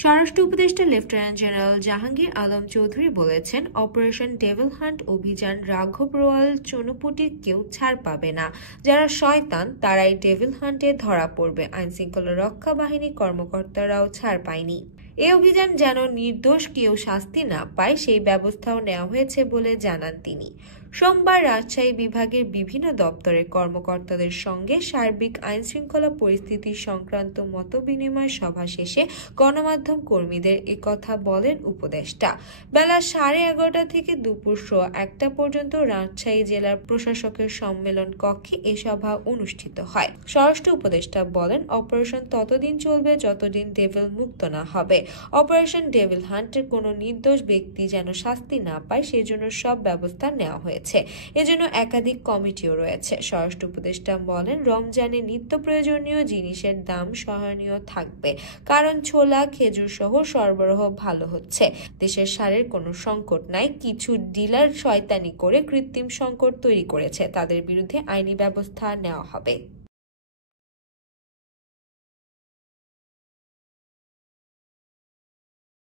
স্বরাষ্ট্র উপদেষ্টা lieutenant general Jahangir Alam Chowdhury বলেছেন, অপারেশন ডেভিল হান্ট অভিযান রাঘব রোয়াল চুনুপুটি কেউ ছাড় পাবে না। যারা শয়তান তারাই ডেভিল হান্টে ধরা পড়বে। আইনশৃঙ্খলা রক্ষা বাহিনী কর্মকর্তারাও ছাড় পায়নি। এ অভিযান যেন নির্দোষ কেউ শাস্তি না পায় সেই ব্যবস্থাও নেওয়া হয়েছে বলে জানান তিনি। সোমবার রাজশাহী বিভাগের বিভিন্ন দপ্তরের কর্মকর্তাদের সঙ্গে সার্বিক আইনশৃঙ্খলা পরিস্থিতি সংক্রান্ত মতবিনিময় সভা শেষে গণমাধ্যম কর্মীদের একথা বলেন উপদেষ্টা। বেলা 11:30 থেকে দুপুর 1টা পর্যন্ত রাজশাহী জেলার প্রশাসকের সম্মেলন কক্ষে এ সভা অনুষ্ঠিত হয়। স্বরাষ্ট্র উপদেষ্টা বলেন, অপারেশন ততদিন চলবে যতদিন ডেভিল মুক্ত না হবে। অপারেশন ডেভিল হান্টের কোনো নির্দোষ ব্যক্তি যেন শাস্তি না পায় সেজন্য সব ব্যবস্থা নেওয়া হয়েছে। এজন্য একাধিক কমিটিও রয়েছে। স্বরাষ্ট্র উপদেষ্টা বলেন, রমজানে নিত্য প্রয়োজনীয় জিনিসের দাম সহনীয় থাকবে, কারণ ছোলা খেজুর সহ সরবরাহ ভালো হচ্ছে। দেশের সারের কোনো সংকট নাই। কিছু ডিলার শয়তানি করে কৃত্রিম সংকট তৈরি করেছে, তাদের বিরুদ্ধে আইনি ব্যবস্থা নেওয়া হবে।